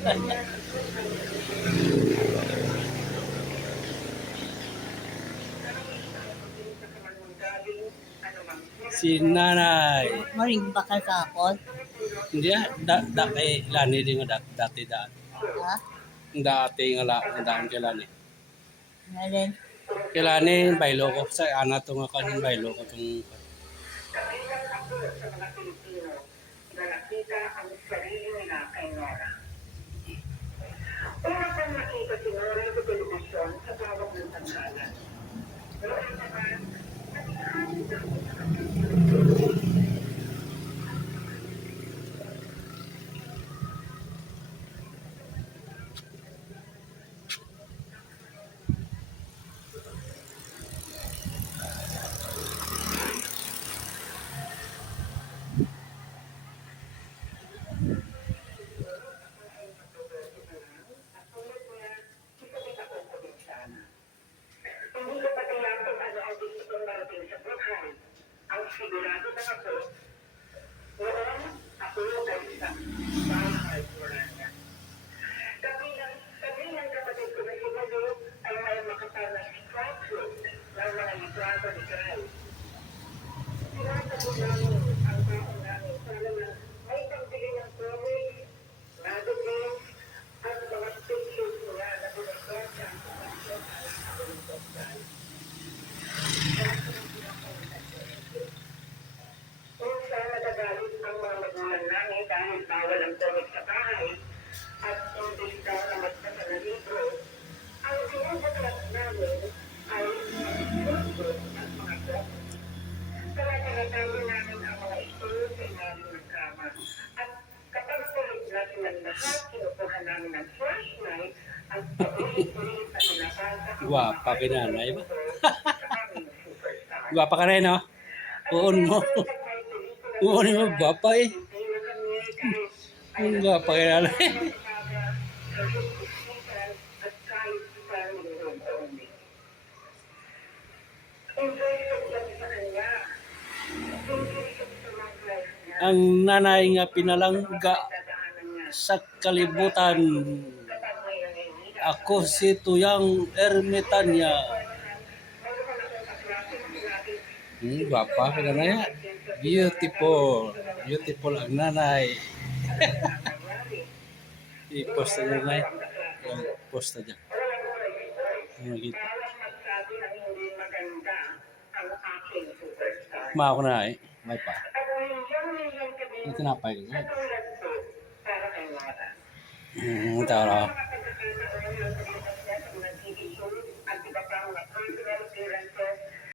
Si nanay. Maring bakal kapon. Hindi kay Lani din nga dati daan. Ha? Dati nga daan kay Lani. Ngayon. Kay Lani, baylo ko. Sa ana to nga kanin baylo ko tong Kabilang ako sa mga Pilipino na nakita ang sarili nila kay Nora. Una pang nakita si Nora sa telebisyon sa tawag ng tanghalan. Noon naman, naghahanap na ako sa kanyang hindi ko pa tiyakot ano ang gusto kong marating sa buhay. Ang sigurado na ako, noon ako ay isang bahay Moranya. Kabilang kapatid ko na si Malu ay may makasama scrapbook ng mga litrato ni Christ. Sinasabot namin ang taong namin para na may pambili ng comics, magazines, at mga pictures mula na pinagkwenta ang pagkakasyon at ang postal. Minsan natagalit ang mga magulang namin dahil bawal ang comics sa bahay at imbis daw na magbasa ng libro, ang binabaklas namin ay notebook at mga books. Talaga-talaga namin ang mga ito sa ilalim ng kama. At kapag sulit na silang lahat, kinukuha namin ang flashlight at paulit-ulit na pinabasa ang Guwapa kay nanay ba? sa aming superstar. Guwapa ka rin, no? Uon mo. Uon mo, guwapa eh. Ang guwapa kay nanay. Ang nanay nga pinalangga sa kalibutan. Ako si Tuyang Ermitanya. Guwapa kay nanay. Beautiful. Beautiful ang nanay. I-post na dyan, nanay. Post na dyan. Nakita. Ma ako na eh. May pa. Ito na pa. Ito na pa.